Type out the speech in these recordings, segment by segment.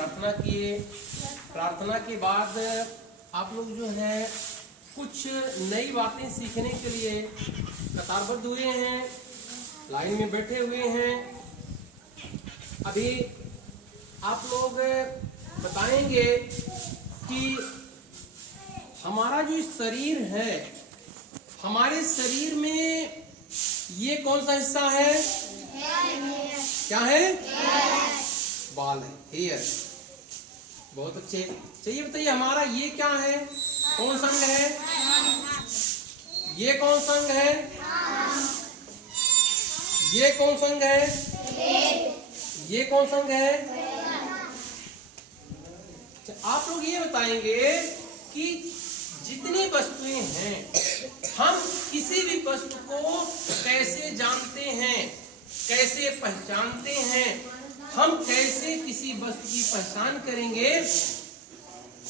प्रार्थना किए। प्रार्थना के बाद आप लोग जो है कुछ नई बातें सीखने के लिए कतारबद्ध हुए हैं, लाइन में बैठे हुए हैं। अभी आप लोग बताएंगे कि हमारा जो शरीर है, हमारे शरीर में ये कौन सा हिस्सा है? क्या है? बाल है, हेयर। बहुत अच्छे। चलिए बताइए, हमारा ये क्या है? कौन सा अंग है? ये कौन सा अंग है? ये कौन सा अंग है? ये कौन सा अंग है? आप लोग ये बताएंगे कि जितनी वस्तुएं हैं, हम किसी भी वस्तु को कैसे जानते हैं, कैसे पहचानते हैं, हम कैसे किसी वस्तु की पहचान करेंगे?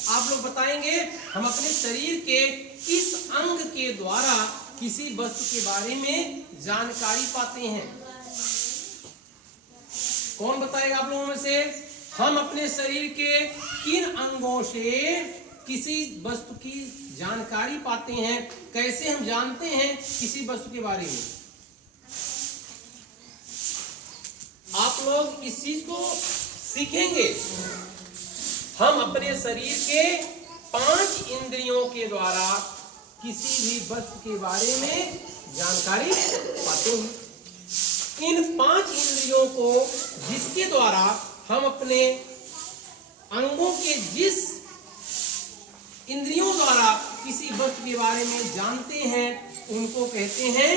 आप लोग बताएंगे हम अपने शरीर के किस अंग के द्वारा किसी वस्तु के बारे में जानकारी पाते हैं? कौन बताएगा आप लोगों में से? हम अपने शरीर के किन अंगों से किसी वस्तु की जानकारी पाते हैं? कैसे हम जानते हैं किसी वस्तु के बारे में? आप लोग इस चीज को सीखेंगे। हम अपने शरीर के 5 इंद्रियों के द्वारा किसी भी वस्तु के बारे में जानकारी पाते हैं। इन 5 इंद्रियों को जिसके द्वारा हम अपने अंगों के जिस इंद्रियों द्वारा किसी वस्तु के बारे में जानते हैं, उनको कहते हैं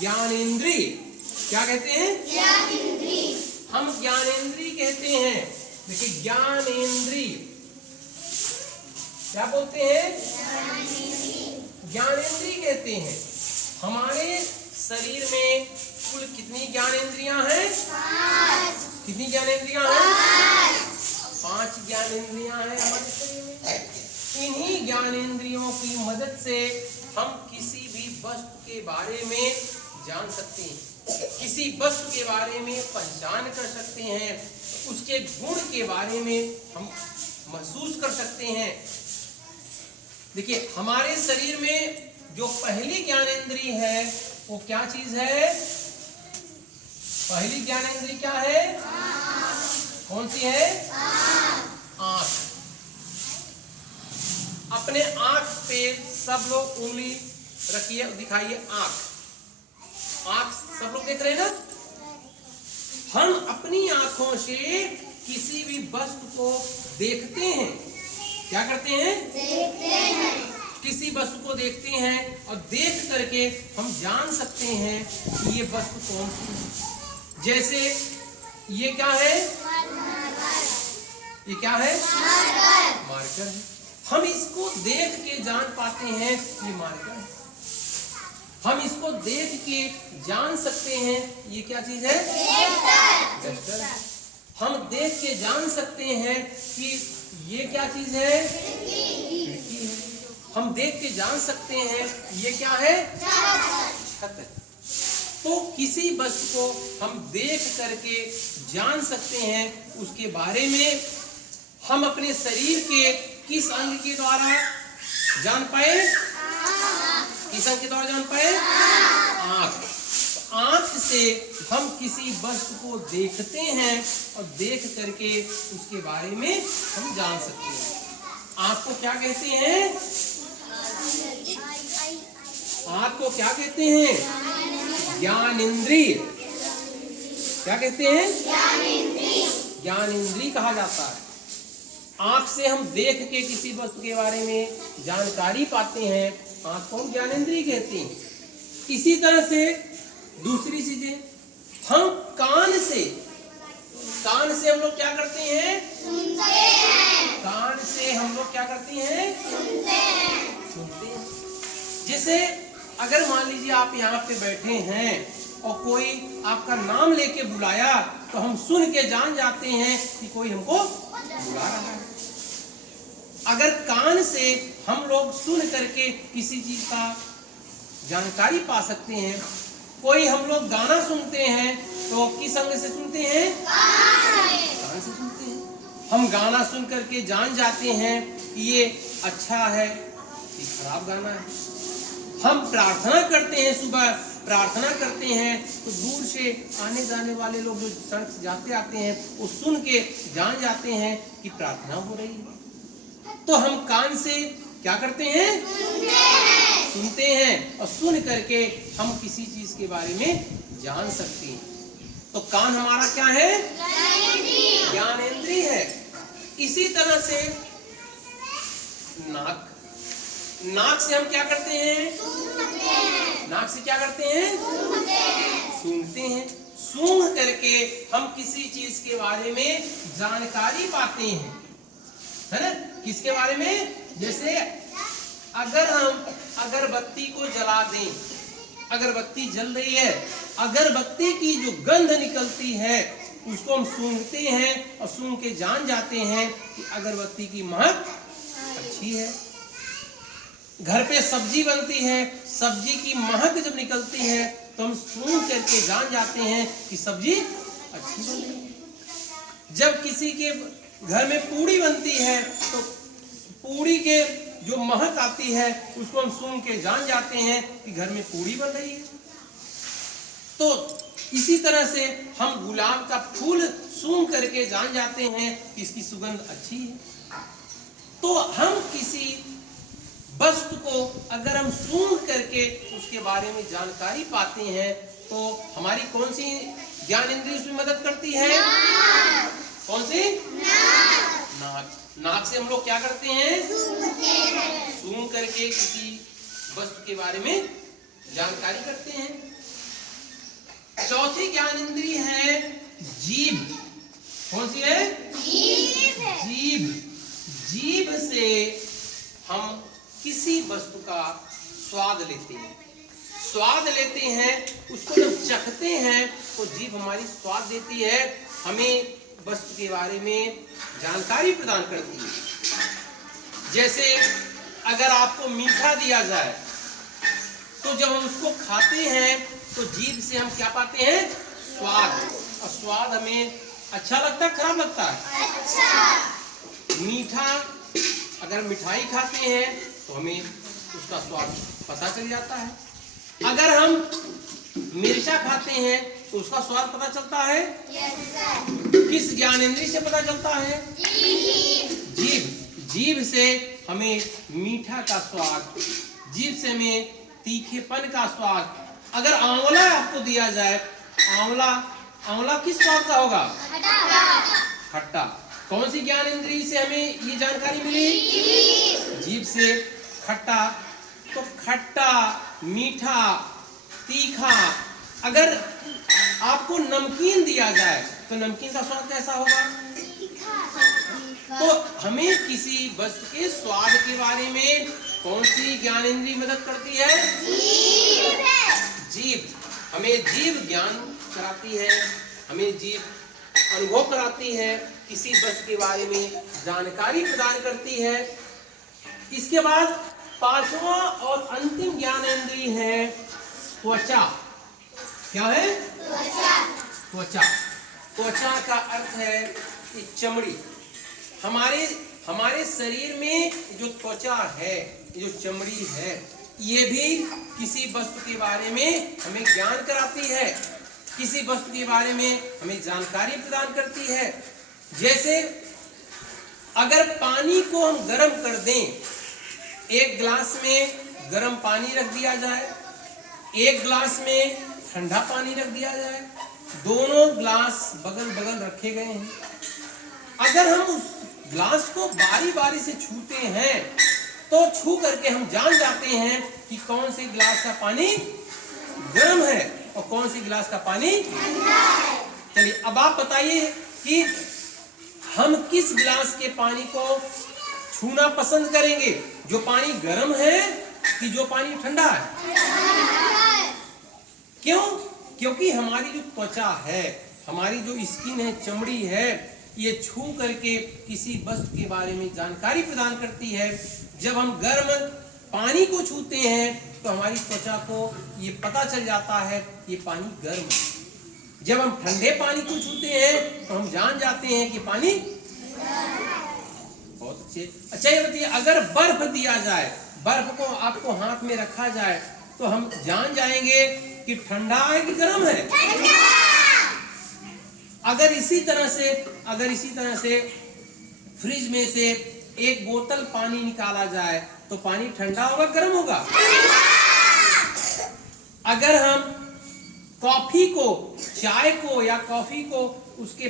ज्ञानेंद्रिय। क्या कहते हैं? ज्ञानेंद्रिय। हम ज्ञानेंद्रिय कहते हैं। देखिए, ज्ञानेंद्रिय क्या बोलते हैं? ज्ञानेंद्रिय कहते हैं। हमारे शरीर में कुल कितनी ज्ञानेंद्रियां हैं? 5। कितनी ज्ञानेंद्रियां हैं? 5 ज्ञानेंद्रियां हैं हमारे शरीर में। इन्हीं ज्ञानेंद्रियों की मदद से हम किसी भी वस्तु के बारे में जान सकते हैं, किसी वस्तु के बारे में पहचान कर सकते हैं, उसके गुण के बारे में हम महसूस कर सकते हैं। देखिए, हमारे शरीर में जो पहली ज्ञानेंद्रिय है वो क्या चीज है? पहली ज्ञानेंद्रिय क्या है? कौन सी है? आंख। अपने आंख पे सब लोग उंगली रखिए, दिखाइए आंख। आंख सब लोग देख रहे हैं ना? हम अपनी आंखों से किसी भी वस्तु को देखते हैं। क्या करते हैं? देखते हैं। किसी वस्तु को देखते हैं और देख करके हम जान सकते हैं कि ये वस्तु कौन सी है। जैसे ये क्या है? ये क्या है? मार्कर है। हम इसको देख के जान पाते हैं ये मार्कर है। हम इसको देख के जान सकते हैं ये क्या चीज है? डस्टर। हम देख के जान सकते हैं कि ये क्या चीज है? खिड़की है। हम देख के जान सकते हैं ये क्या है? छत है। तो किसी वस्तु को हम देख करके जान सकते हैं, उसके बारे में हम अपने शरीर के किस अंग के द्वारा जान पाए? किस अंग के द्वारा जान पाए? आंख। आंख से हम किसी वस्तु को देखते हैं और देख करके उसके बारे में हम जान सकते हैं। आंख को क्या कहते हैं? आंख को क्या कहते हैं? ज्ञानेंद्रिय। क्या कहते हैं? ज्ञानेंद्रिय कहा जाता है। आंख से हम देख के किसी वस्तु के बारे में जानकारी पाते हैं, आंख को हम ज्ञानेंद्रिय कहते हैं। इसी तरह से दूसरी चीजें, हम कान से हम लोग क्या करते हैं? सुनते हैं। कान से हम लोग क्या करते हैं? सुनते हैं। जैसे अगर मान लीजिए आप यहाँ पे बैठे हैं और कोई आपका नाम लेके बुलाया, तो हम सुन के जान जाते हैं कि कोई हमको बुला रहा है। अगर कान से हम लोग सुन करके किसी चीज का जानकारी पा सकते हैं। कोई हम लोग गाना सुनते हैं तो किस अंग से सुनते हैं? कान से सुनते हैं। हम गाना सुन करके जान जाते हैं कि ये अच्छा है, ये खराब गाना है। हम प्रार्थना करते हैं, सुबह प्रार्थना करते हैं तो दूर से आने जाने वाले लोग जो सड़क से जाते आते हैं वो सुन के जान जाते हैं कि प्रार्थना हो रही है। तो हम कान से क्या करते हैं? सुनते हैं और सुन करके हम किसी चीज के बारे में जान सकते हैं। तो कान हमारा क्या है? ज्ञानेंद्रिय है। इसी तरह से नाक, नाक से हम क्या करते हैं? नाक से क्या करते हैं? सूंघते हैं। सूंघ करके हम किसी चीज के बारे में जानकारी पाते हैं, है ना? किसके बारे में? जैसे अगर हम अगरबत्ती को जला दें, अगरबत्ती जल रही है, अगरबत्ती की जो गंध निकलती है उसको हम सूंघते हैं और सूंघ के जान जाते हैं कि अगरबत्ती की महक अच्छी है। घर पे सब्जी बनती है, सब्जी की महक जब निकलती है तो हम सूंघ करके जान जाते हैं कि सब्जी अच्छी बन रही है। जब किसी के घर में पूड़ी बनती है तो पूड़ी के जो महक आती है उसको हम सूंघ के जान जाते हैं कि घर में पूड़ी बन रही है। तो इसी तरह से हम गुलाब का फूल सूंघ करके जान जाते हैं कि इसकी सुगंध अच्छी है। तो हम किसी वस्तु को अगर हम सूंघ करके उसके बारे में जानकारी पाते हैं तो हमारी कौन सी ज्ञान इंद्रिय उसमें मदद करती है? कौन सी? नाक। नाक से हम लोग क्या करते हैं? सूंघ करके किसी वस्तु के बारे में जानकारी करते हैं। चौथी ज्ञान इंद्रिय है जीभ। कौन सी है? जीभ। जीभ से हम किसी वस्तु का स्वाद लेते हैं, स्वाद लेते हैं, उसको जब चखते हैं तो जीभ हमारी स्वाद देती है, हमें वस्तु के बारे में जानकारी प्रदान करती है। जैसे अगर आपको मीठा दिया जाए तो जब हम उसको खाते हैं तो जीभ से हम क्या पाते हैं? स्वाद। और स्वाद हमें अच्छा लगता है, खराब लगता है? अच्छा। मीठा, अगर मिठाई खाते हैं तो हमें उसका स्वाद पता चल जाता है। अगर हम मिर्चा खाते हैं तो उसका स्वाद पता चलता है? किस ज्ञानेंद्रिय से पता चलता है? जीभ। जीभ से हमें मीठा का स्वाद, जीभ से हमें तीखेपन का स्वाद। अगर आंवला आपको दिया जाए, आंवला, आंवला किस स्वाद का होगा? खट्टा। कौन सी ज्ञानेंद्रिय से हमें ये जानकारी मिली? जीभ से। खट्टा, तो खट्टा, मीठा, तीखा। अगर आपको नमकीन दिया जाए तो नमकीन का स्वाद कैसा होगा? तो हमें किसी वस्तु के स्वाद के बारे में कौन सी ज्ञानेंद्रिय मदद करती है? जीभ। हमें जीभ ज्ञान कराती है, हमें जीभ अनुभव कराती है, किसी वस्तु के बारे में जानकारी प्रदान करती है। इसके बाद पांचवा और अंतिम ज्ञानेंद्रिय है त्वचा। क्या है? त्वचा। त्वचा का अर्थ है चमड़ी। हमारे शरीर में जो त्वचा है, जो चमड़ी है, ये भी किसी वस्तु के बारे में हमें ज्ञान कराती है, किसी वस्तु के बारे में हमें जानकारी प्रदान करती है। जैसे अगर पानी को हम गर्म कर दें, एक गिलास में गर्म पानी रख दिया जाए, एक गिलास में ठंडा पानी रख दिया जाए, दोनों गिलास बगल बगल रखे गए हैं। अगर हम उस गिलास को बारी बारी से छूते हैं तो छू करके हम जान जाते हैं कि कौन से गिलास का पानी गर्म है और कौन सी गिलास का पानी ठंडा है। चलिए अब आप बताइए कि हम किस गिलास के पानी को छूना पसंद करेंगे, जो पानी गर्म है कि जो पानी ठंडा है? क्यों? क्योंकि हमारी जो त्वचा है, हमारी जो स्किन है, चमड़ी है, ये छू करके किसी वस्तु के बारे में जानकारी प्रदान करती है। जब हम गर्म पानी को छूते हैं तो हमारी त्वचा को ये पता चल जाता है ये पानी गर्म है। जब हम ठंडे पानी को छूते हैं तो हम जान जाते हैं कि पानी बहुत अच्छे। अच्छा ये बताइए, अगर बर्फ दिया जाए, बर्फ को आपको हाथ में रखा जाए, तो हम जान जाएंगे कि ठंडा है कि गर्म है? अगर इसी तरह से फ्रिज में से एक बोतल पानी निकाला जाए, तो पानी ठंडा होगा गर्म होगा? अगर हम कॉफी को, चाय को या कॉफी को उसके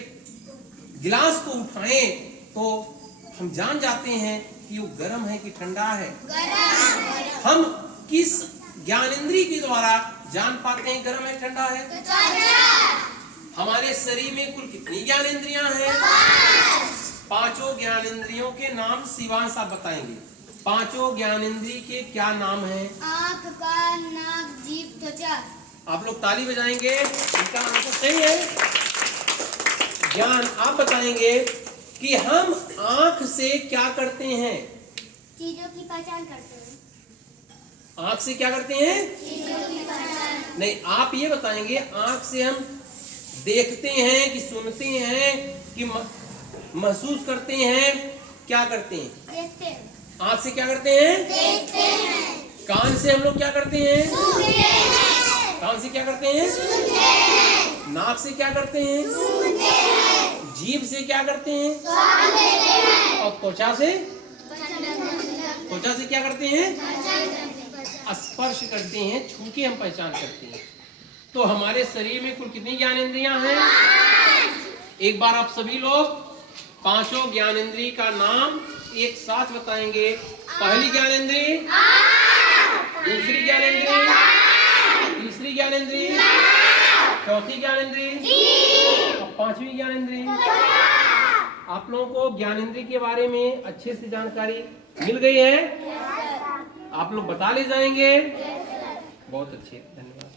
गिलास को उठाएं, तो हम जान जाते हैं कि वो गर्म है कि ठंडा है? हम किस ज्ञानेंद्रिय के द्वारा जान पाते हैं गर्म है ठंडा है? हमारे शरीर में कुल कितनी ज्ञानेंद्रियां हैं? 5 ज्ञानेंद्रियों के नाम शिवांश आप बताएंगे। 5 ज्ञानेंद्रिय के क्या नाम हैं? आँख, कान, नाक, जीभ, त्वचा। आप लोग ताली बजाएंगे, इनका आंसर सही है। ज्ञान आप बताएंगे कि हम आंख से क्या करते हैं? चीजों की पहचान करते हैं। आंख से क्या करते हैं? चीजों की पहचान। नहीं, आप ये बताएंगे आंख से हम देखते हैं कि सुनते हैं कि महसूस करते हैं, क्या करते हैं? देखते हैं। आंख से क्या करते हैं? देखते हैं। कान से हम लोग क्या करते हैं? सुनते हैं। कान से क्या करते हैं? सुनते हैं। नाक से क्या करते हैं? सुनते हैं। जीभ से क्या करते हैं? स्वाद लेते हैं। और त्वचा से पहचान क्या करते हैं? करते हैं। स्पर्श करते हैं, छू के हम पहचान करते हैं। तो हमारे शरीर में कुल कितनी ज्ञानेंद्रियां हैं? एक बार आप सभी लोग 5 ज्ञानेंद्रिय का नाम एक साथ बताएंगे। पहली ज्ञानेंद्रिय, दूसरी ज्ञानेंद्रिय, तीसरी ज्ञानेंद्रिय, चौथी ज्ञानेंद्रिय और 5वीं ज्ञानेंद्रिय। आप लोगों को ज्ञानेंद्रिय के बारे में अच्छे से जानकारी मिल गई है? आप लोग बता ले जाएंगे? बहुत अच्छे, धन्यवाद।